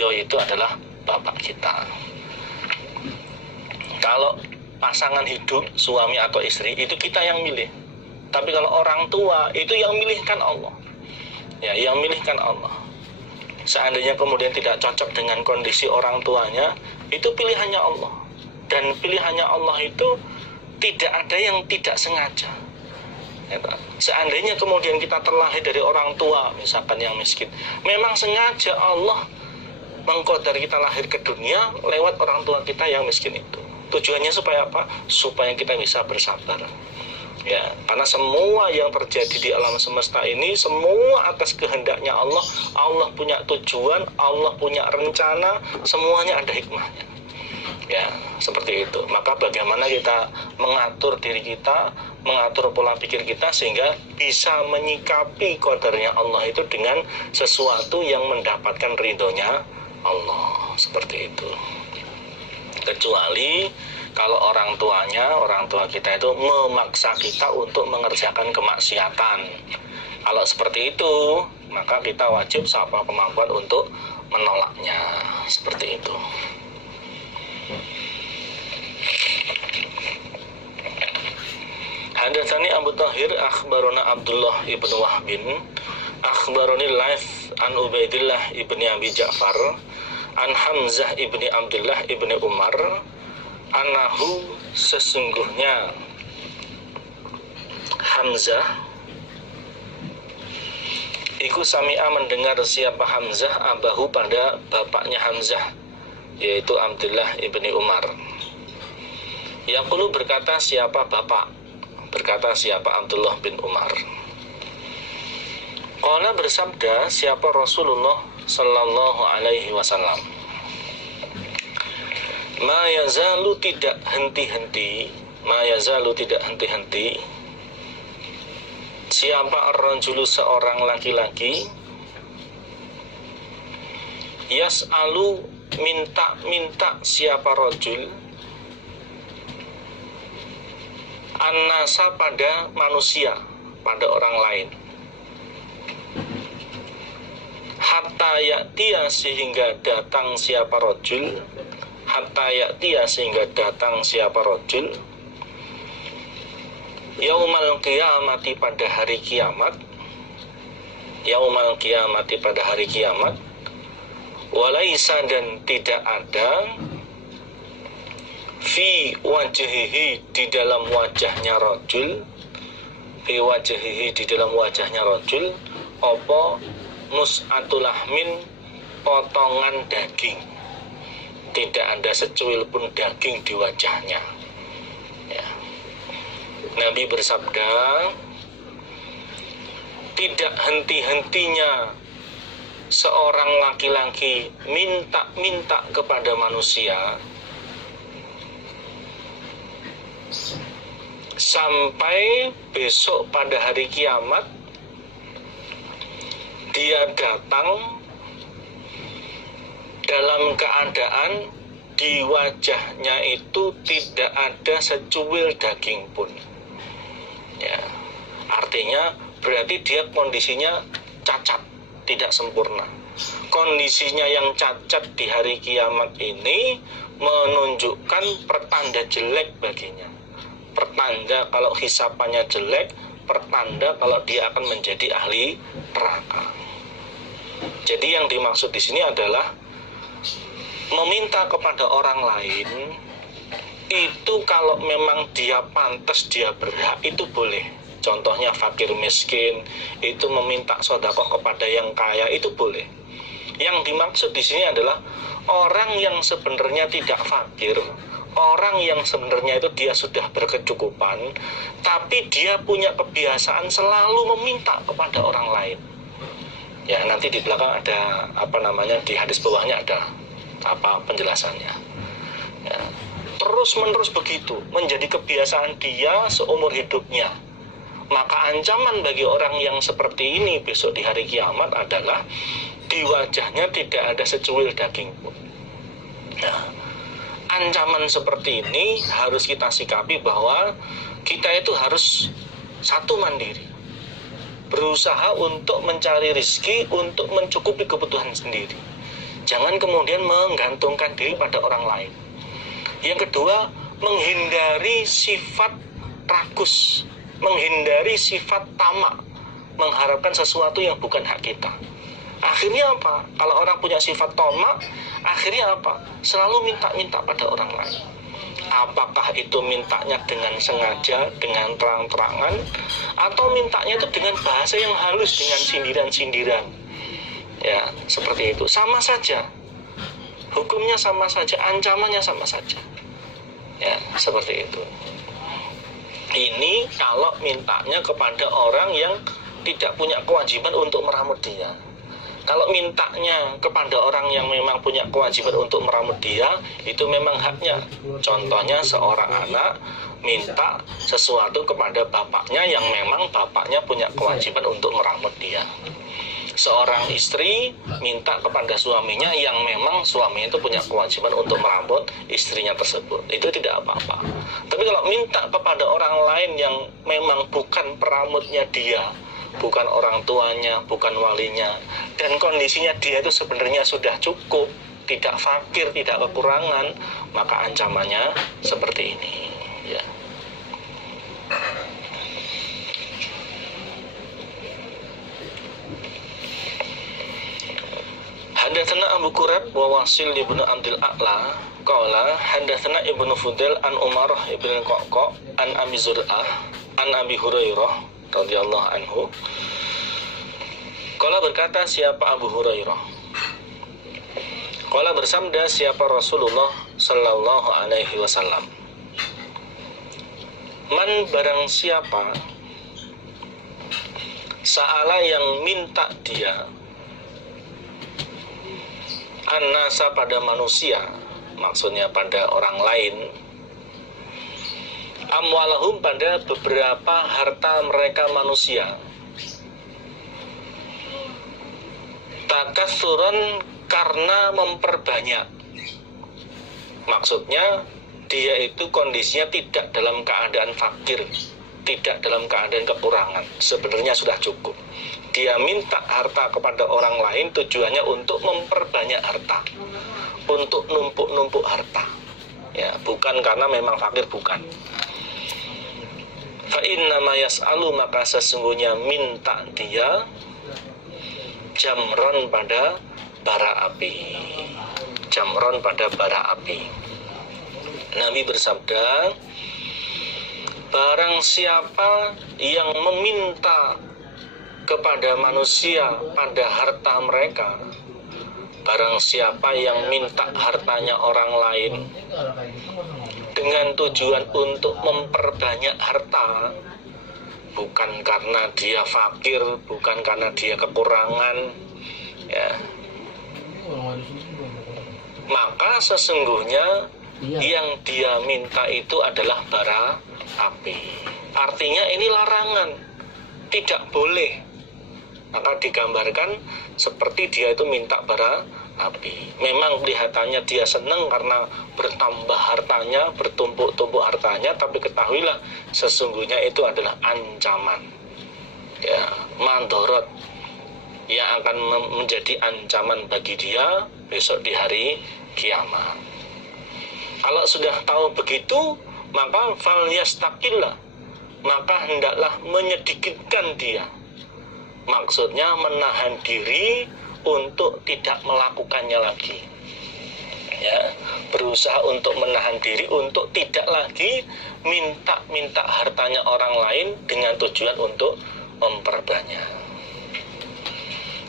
beliau itu adalah bapak kita. Kalau pasangan hidup, suami atau istri, itu kita yang milih. Tapi kalau orang tua, itu yang milihkan Allah. Ya, yang milihkan Allah. Seandainya kemudian tidak cocok dengan kondisi orang tuanya, itu pilihannya Allah. Dan pilihannya Allah itu tidak ada yang tidak sengaja. Seandainya kemudian kita terlahir dari orang tua, misalkan yang miskin, memang sengaja Allah mengqadar kita lahir ke dunia lewat orang tua kita yang miskin itu. Tujuannya supaya apa? Supaya kita bisa bersabar. Ya, karena semua yang terjadi di alam semesta ini semua atas kehendaknya Allah. Allah punya tujuan, Allah punya rencana, semuanya ada hikmahnya. Ya, seperti itu. Maka bagaimana kita mengatur diri kita, mengatur pola pikir kita sehingga bisa menyikapi qadarnya Allah itu dengan sesuatu yang mendapatkan ridhonya Allah. Seperti itu. Kecuali kalau orang tua kita itu memaksa kita untuk mengerjakan kemaksiatan. Kalau seperti itu, maka kita wajib sama kemampuan untuk menolaknya. Seperti itu. Hadatsani Abu Thahir akhbarona Abdullah ibn Wahbin akhbaroni Laits an Ubaidillah ibni Abi Ja'far an Hamzah ibni Abdullah ibni Umar anahu sesungguhnya Hamzah iku sami'a mendengar siapa Hamzah abahu pada bapaknya Hamzah yaitu Abdullah ibni Umar. Yaqulu berkata siapa bapak, berkata siapa Abdullah bin Umar. Qala bersabda siapa Rasulullah sallallahu alaihi wasallam. Ma yazalu tidak henti-henti, ma yazalu tidak henti-henti. Siapa ar-rajulu seorang laki-laki yas'alu minta siapa rajul an-nasa pada manusia, pada orang lain. Hatta ya'tiya sehingga datang siapa rajul, hatta ya'tiya sehingga datang siapa rajul yaumal qiyamati pada hari kiamat, yaumal qiyamati pada hari kiamat, walaisa dan tidak ada fi wajhihi di dalam wajahnya rajul, fi wajhihi di dalam wajahnya rajul apa mus'atul lahmin potongan daging, tidak ada secuil pun daging di wajahnya. Ya. Nabi bersabda tidak henti-hentinya seorang laki-laki minta kepada manusia sampai besok pada hari kiamat dia datang dalam keadaan di wajahnya itu tidak ada secuil daging pun. Ya, artinya berarti dia kondisinya cacat, tidak sempurna. Kondisinya yang cacat di hari kiamat ini menunjukkan pertanda jelek baginya. Pertanda kalau hisapannya jelek, pertanda kalau dia akan menjadi ahli neraka. Jadi yang dimaksud di sini adalah meminta kepada orang lain itu kalau memang dia pantas, dia berhak, itu boleh. Contohnya fakir miskin itu meminta sedekah kepada yang kaya, itu boleh. Yang dimaksud di sini adalah orang yang sebenarnya tidak fakir, orang yang sebenarnya itu dia sudah berkecukupan, tapi dia punya kebiasaan selalu meminta kepada orang lain. Ya, nanti di belakang ada di hadis bawahnya ada penjelasannya. Ya. Terus-menerus begitu menjadi kebiasaan dia seumur hidupnya. Maka ancaman bagi orang yang seperti ini besok di hari kiamat adalah di wajahnya tidak ada secuil daging pun. Nah, ancaman seperti ini harus kita sikapi bahwa kita itu harus satu mandiri, berusaha untuk mencari rezeki untuk mencukupi kebutuhan sendiri. Jangan kemudian menggantungkan diri pada orang lain. Yang kedua, menghindari sifat rakus, menghindari sifat tamak, mengharapkan sesuatu yang bukan hak kita. Akhirnya apa? Kalau orang punya sifat tamak, akhirnya apa? Selalu minta-minta pada orang lain. Apakah itu mintanya dengan sengaja, dengan terang-terangan, atau mintanya itu dengan bahasa yang halus, dengan sindiran-sindiran. Ya, seperti itu. Sama saja. Hukumnya sama saja, ancamannya sama saja. Ya, seperti itu. Ini kalau mintanya kepada orang yang tidak punya kewajiban untuk meramut dia. Kalau mintanya kepada orang yang memang punya kewajiban untuk meramut dia, itu memang haknya. Contohnya seorang anak minta sesuatu kepada bapaknya yang memang bapaknya punya kewajiban untuk meramut dia. Seorang istri minta kepada suaminya yang memang suaminya itu punya kewajiban untuk meramut istrinya tersebut. Itu tidak apa-apa. Tapi kalau minta kepada orang lain yang memang bukan peramutnya dia, bukan orang tuanya, bukan walinya, dan kondisinya dia itu sebenarnya sudah cukup, tidak fakir, tidak kekurangan, maka ancamannya seperti ini. Ya. Hadatsana Abu Qurab wa Wasil ibnu Abdul A'la qala hadatsana Ibnu Fudail an Umarah ibnu Qaqqa an Abi Zur'ah an Abi Hurairah radhiyallahu anhu. Qala berkata siapa Abu Hurairah? Qala bersabda siapa Rasulullah sallallahu alaihi wasallam? Man barang siapa sa'ala yang minta dia an-nasa pada manusia, maksudnya pada orang lain, amwalahum pada beberapa harta mereka manusia, takatsuran karena memperbanyak. Maksudnya dia itu kondisinya tidak dalam keadaan fakir, tidak dalam keadaan kekurangan, sebenarnya sudah cukup. Dia minta harta kepada orang lain tujuannya untuk memperbanyak harta, untuk numpuk-numpuk harta. Ya, bukan karena memang fakir, bukan. Fa inna ma yas'alu, maka sesungguhnya minta dia jamron pada bara api. Jamron pada bara api. Nabi bersabda, barang siapa yang meminta kepada manusia pada harta mereka, barang siapa yang minta hartanya orang lain dengan tujuan untuk memperbanyak harta, bukan karena dia fakir, bukan karena dia kekurangan, ya, maka sesungguhnya yang dia minta itu adalah bara api. Artinya ini larangan, tidak boleh. Maka digambarkan seperti dia itu minta bara api. Memang kelihatannya dia senang karena bertambah hartanya, bertumpuk-tumpuk hartanya, tapi ketahuilah sesungguhnya itu adalah ancaman, ya, mandorot yang akan menjadi ancaman bagi dia besok di hari kiamat. Kalau sudah tahu begitu, maka fal yastaqillah, maka hendaklah menyedikitkan dia. Maksudnya menahan diri untuk tidak melakukannya lagi. Ya, berusaha untuk menahan diri untuk tidak lagi minta hartanya orang lain dengan tujuan untuk memperbanyak.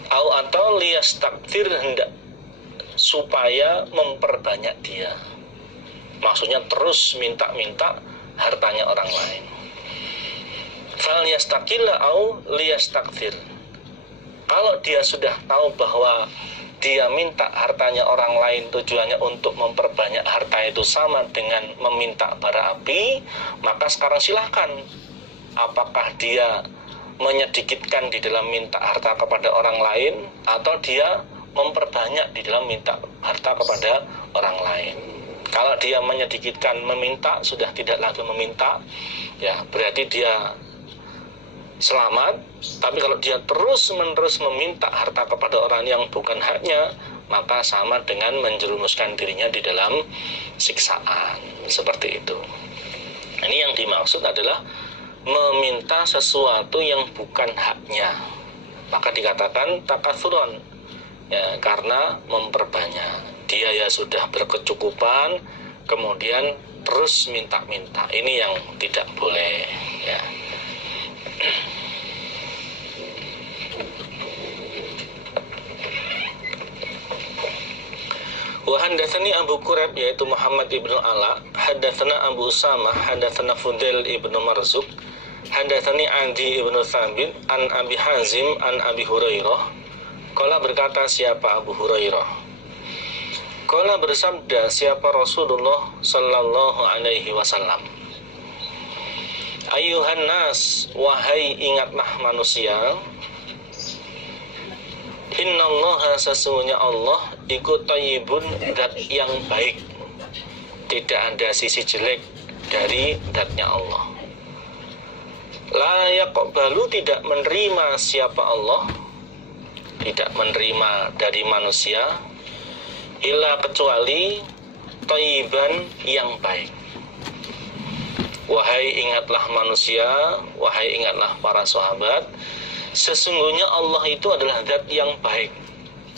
Atau liyastakthir, hendak supaya memperbanyak dia. Maksudnya terus minta hartanya orang lain. Fal yastaqilla au liyastakthir. Kalau dia sudah tahu bahwa dia minta hartanya orang lain tujuannya untuk memperbanyak harta itu sama dengan meminta bara api, maka sekarang silahkan. Apakah dia menyedikitkan di dalam minta harta kepada orang lain, atau dia memperbanyak di dalam minta harta kepada orang lain. Kalau dia menyedikitkan meminta, sudah tidak lagi meminta, ya berarti dia selamat. Tapi kalau dia terus-menerus meminta harta kepada orang yang bukan haknya, maka sama dengan menjerumuskan dirinya di dalam siksaan. Seperti itu. Ini yang dimaksud adalah meminta sesuatu yang bukan haknya, maka dikatakan takatsuron, ya, karena memperbanyak. Dia ya sudah berkecukupan, kemudian terus minta-minta. Ini yang tidak boleh, ya. Wa haddatsani Abu Quraib, yaitu Muhammad ibnu Ala, haddatsana Abu Usamah, haddatsana Fudail ibnu Marzuq, haddatsani Adi ibnu Thabit an Abi Hazim an Abi Hurairah. Qala, berkata siapa Abu Hurairah, qala, bersabda siapa Rasulullah sallallahu alaihi wasallam, ayuhan nas, wahai ingatlah manusia, innallaha, sesungguhnya Allah, iku thayyibun, zat yang baik, tidak ada sisi jelek dari zatnya Allah. La yaqbalu, tidak menerima siapa Allah, tidak menerima dari manusia, illa, kecuali thayyiban, yang baik. Wahai ingatlah manusia, wahai ingatlah para sahabat, sesungguhnya Allah itu adalah zat yang baik,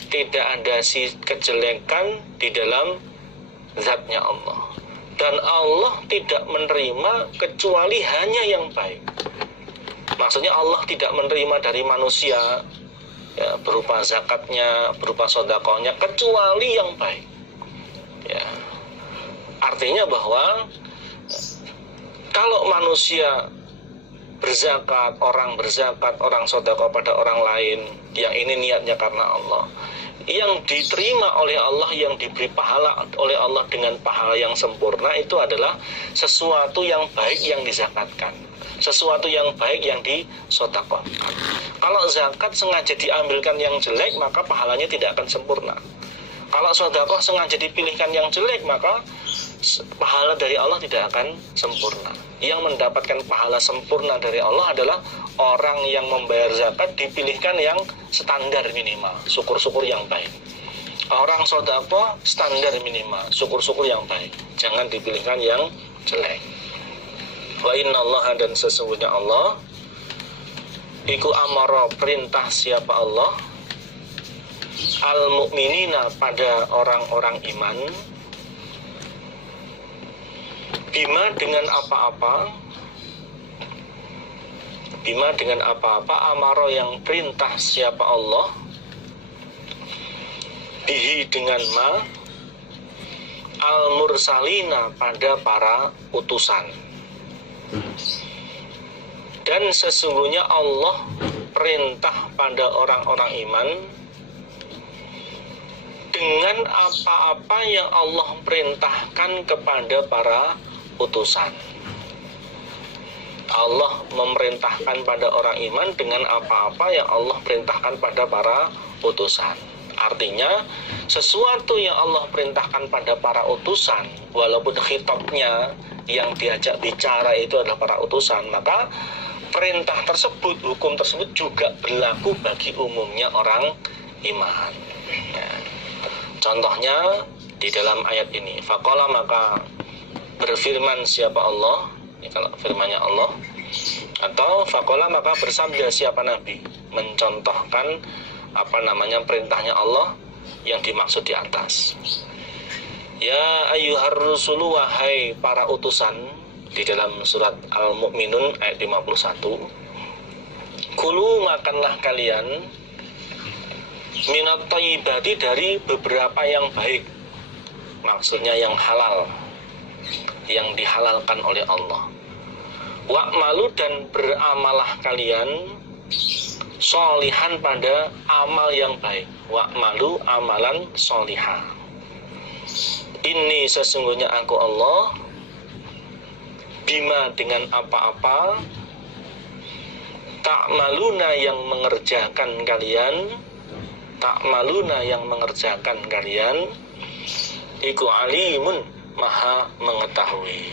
tidak ada kejelekan di dalam zatnya Allah, dan Allah tidak menerima kecuali hanya yang baik. Maksudnya Allah tidak menerima dari manusia, ya, berupa zakatnya, berupa sedekahnya, kecuali yang baik, ya. Artinya bahwa kalau manusia berzakat, orang sedekah pada orang lain, yang ini niatnya karena Allah, yang diterima oleh Allah, yang diberi pahala oleh Allah dengan pahala yang sempurna, itu adalah sesuatu yang baik yang dizakatkan, sesuatu yang baik yang disedekahkan. Kalau zakat sengaja diambilkan yang jelek, maka pahalanya tidak akan sempurna. Kalau sedekah sengaja dipilihkan yang jelek, maka pahala dari Allah tidak akan sempurna. Yang mendapatkan pahala sempurna dari Allah adalah orang yang membayar zakat dipilihkan yang standar minimal, syukur-syukur yang baik. Orang sedekah standar minimal, syukur-syukur yang baik, jangan dipilihkan yang jelek. Wa innallaha, dan sesungguhnya Allah, iku amara, perintah siapa Allah, al-mu'minina, pada orang-orang iman, bima, dengan apa-apa, bima, dengan apa-apa, amaro, yang perintah siapa Allah, bihi, dengan ma, al-mursalina, pada para utusan. Dan sesungguhnya Allah perintah pada orang-orang iman dengan apa-apa yang Allah perintahkan kepada para utusan. Allah memerintahkan pada orang iman dengan apa-apa yang Allah perintahkan pada para utusan. Artinya, sesuatu yang Allah perintahkan pada para utusan, walaupun khitabnya yang diajak bicara itu adalah para utusan, maka perintah tersebut, hukum tersebut juga berlaku bagi umumnya orang iman. Nah, contohnya di dalam ayat ini, faqala, maka berfirman siapa Allah, ini kalau firmannya Allah, atau faqala, maka bersabda siapa Nabi, mencontohkan perintahnya Allah yang dimaksud di atas. Ya ayyuhar rusulu, wahai para utusan, di dalam surat Al-Mu'minun ayat 51, kulu, makanlah kalian, minat thayyibati, dari beberapa yang baik, maksudnya yang halal, yang dihalalkan oleh Allah. Wa'malu, dan beramalah kalian, sholihan, pada amal yang baik. Wa'malu, amalan sholihah. Ini sesungguhnya aku Allah, bima, dengan apa-apa, ta'maluna, yang mengerjakan kalian, ta'maluna, yang mengerjakan kalian, iku alimun, maha mengetahui.